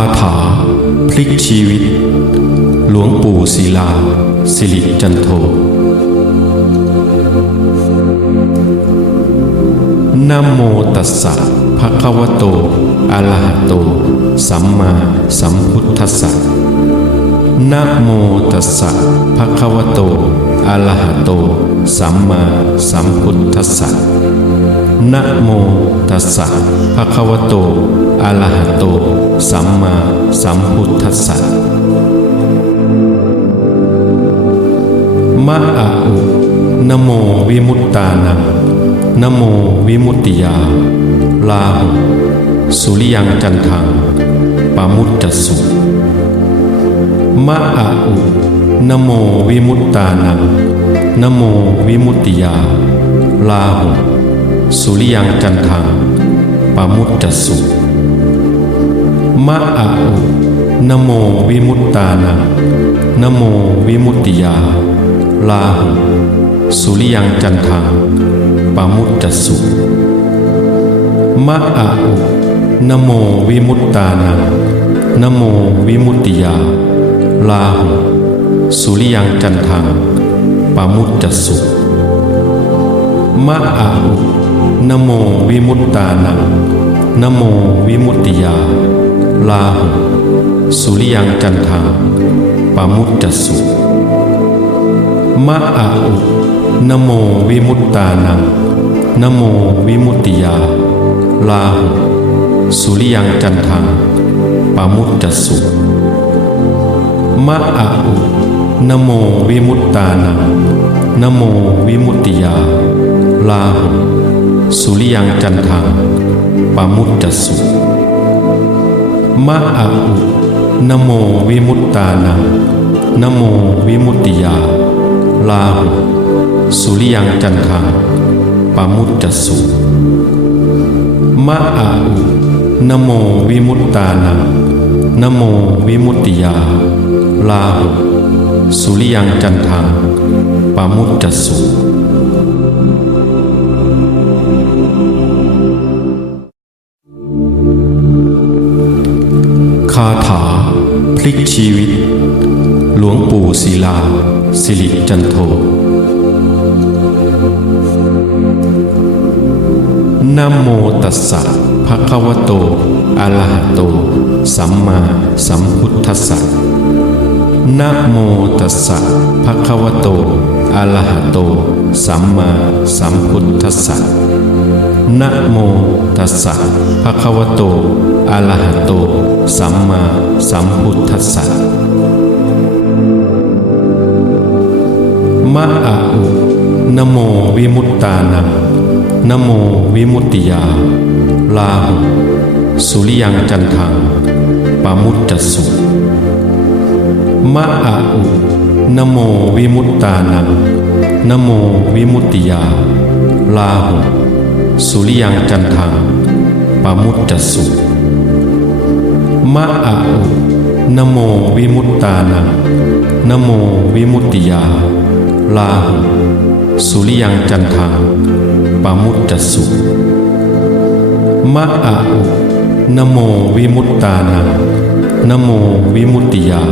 าถา พลิกชีวิต หลวงปู่ศิลา สิริจันโท นะโมตัสสะภะคะวะโต อะระหะโต สัมมาสัมพุทธัสสะ นะโมตัสสะภะคะวะโต อะระหะโต สัมมาสัมพุทธัสสะ นะโม ตัสสะภะคะวะโตอะระหะโต สัมมาสัมพุทธัสสะมะอะอุนโมวิมุตตานังนโมวิมุตติยา ลาหุสุริยังจันทังปามุตจสุมะอะอุนโมวิมุตตานังนโมวิมุตติยา ลาหุ สุริยังจันทังปามุตจสุมะอะอุนโมวิมุตตานังนโมวิมุตติยา ลาหุสุริยังจันทังปามุตจสุมะอะอุนโมวิมุตตานังนโมวิมุตติยา ลาหุสุริยังจันทังปามุตจสุมะอะอุ นโมวิมุตตานังนโมวิมุตติยา ลาหุสุริยังจันทังปามุตจสุมะอะอุนโมวิมุตตานังนโมวิมุตติยา ลาหุสุริยังจันทังปามุตจสุมะอะอุนโมวิมุตตานังนโมวิมุตติยา ลาหุ สุริยังจันทังปามุตจสุมะอะอุนโมวิมุตตานังนโมวิมุตติยา ลาหุสุริยังจันทังปามุตจสุมะอะอุนโมวิมุตตานังนโมวิมุตติยา ลาหุสุริยังจันทังปามุตจสุาถา พลิกชีวิต หลวงปู่ศิลา สิริจันโท นะโมตัสสะภะคะวะโต อะระหะโต สัมมาสัมพุทธัสสะนะโมตัสสะภะคะวะโต อะระหะโต สัมมาสัมพุทธัสสะ นะโมตัสสะภะคะวะโตอะระหะโต สัมมาสัมพุทธัสสะมะอะอุนะโมวิมุตตานังนะโมวิมุตติยา ลาหุ สุริยังจันทังปามุตจสุมะอะอุนะโมวิมุตตานังนะโมวิมุตติยา ลาหุ สุริยังจันทังปามุตจสุมะอะอุนโมวิมุตตานังนโมวิมุตติยา ลาหุสุริยังจันทังปามุตจสุมะอะอุนโมวิมุตตานังนโมวิมุตติยา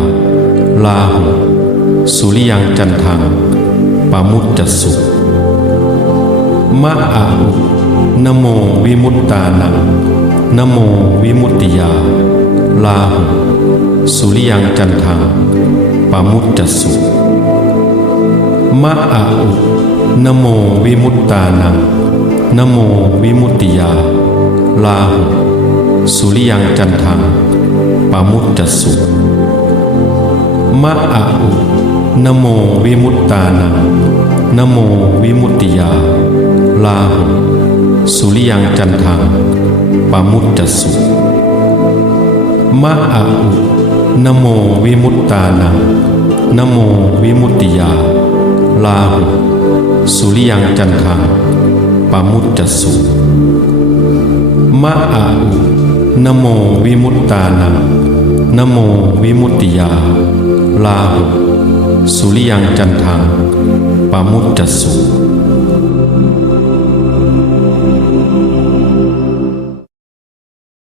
ลาหุสุริยังจันทังปามุตจสุมะอะอุ นโมวิมุตตานังนโมวิมุตติยา ลาหุสุริยังจันทังปามุตจสุมะอะอุนโมวิมุตตานังนโมวิมุตติยา ลาหุสุริยังจันทังปามุตจสุมะอะอุนโมวิมุตตานังนโมวิมุตติยา ลาหุ สุริยังจันทังปามุตจสุ มะอะอุนโมวิมุตตานังนโมวิมุตติยา ลาหุสุริยังจันทังปามุตจสุ มะอะอุนโมวิมุตตานังนโมวิมุตติยา ลาหุสุริยังจันทังปามุตจสุ